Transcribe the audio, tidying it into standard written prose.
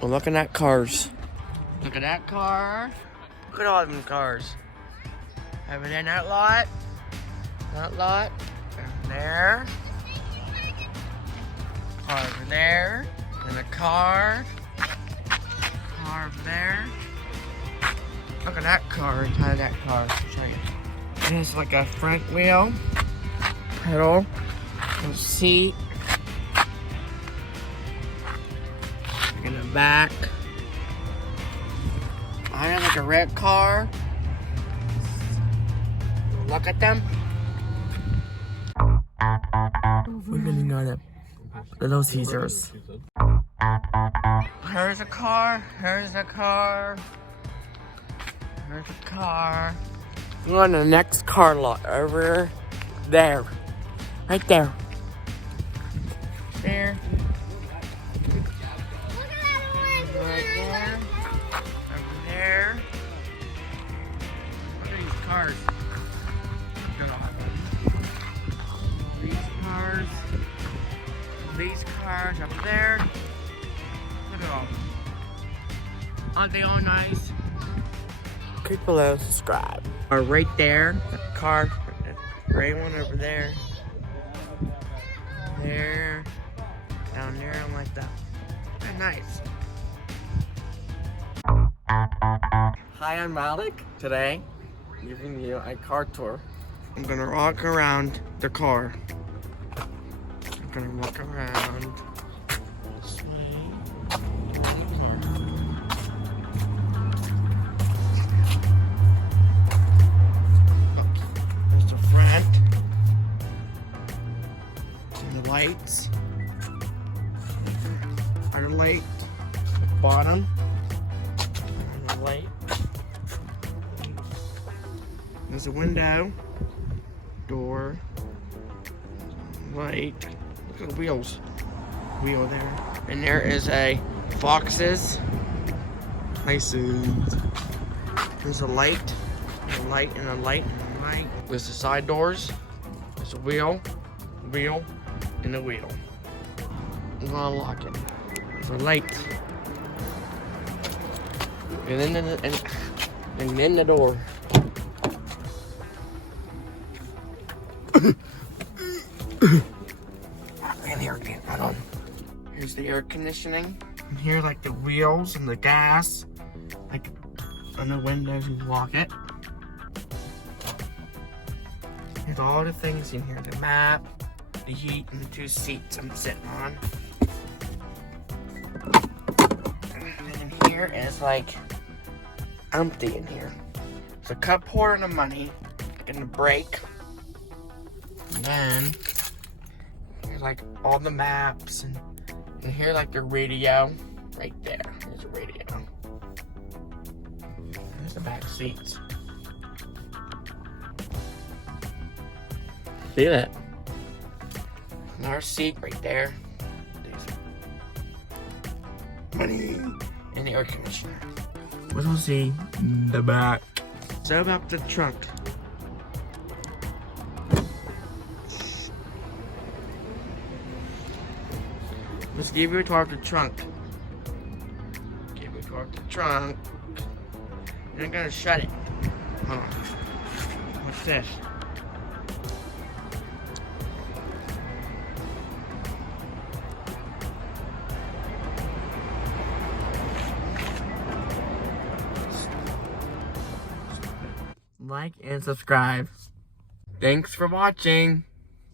We're looking at cars. Look at that car. Look at all them cars. Over there in that lot. That lot. Over there. Car over there. And a car. Car over there. Look at that car inside of that car. I'll show you. It has like a front wheel. Pedal. A seat. In the back. I have like a red car. Look at them. We're getting on a Little Caesars. Here's a car. Here's a car. Here's a car. We're on the next car lot over there. Right there. There. Right there. Over there. Look at these cars. These cars. These cars up there. Look at all of them. Aren't they all nice? Click below, subscribe. Or right there, the car, the gray one over there. There. Down there, and like that. They're nice. Hi, I'm Malik. Today, I'm giving you a car tour. I'm gonna walk around the car. I'm gonna walk around this way. There's the front. And the lights. Our light. Bottom. And the light. There's a window. Door. Light. Look at the wheels. Wheel there. And there is a Fox's license. There's a light. And a light and a light and a light. There's the side doors. There's a wheel. Wheel. And a wheel. I'm gonna lock it. There's a light. And then the door. And the air can run on. Here's the air conditioning. And here, like the wheels and the gas, like on the windows, you lock it. Here's all the things in here: the map, the heat, and the two seats I'm sitting on. And here is like empty in here. There's a cup holder and the money, and the brake. And then here's like all the maps, and here like the radio right there. There's a radio. There's the back seats. See that? Another seat right there. Money and the air conditioner. We'll see the back. So about the trunk. Let's give you a tour of the trunk. Give you a tour of the trunk. And I'm gonna shut it. Hold on. What's this? Like and subscribe. Thanks for watching.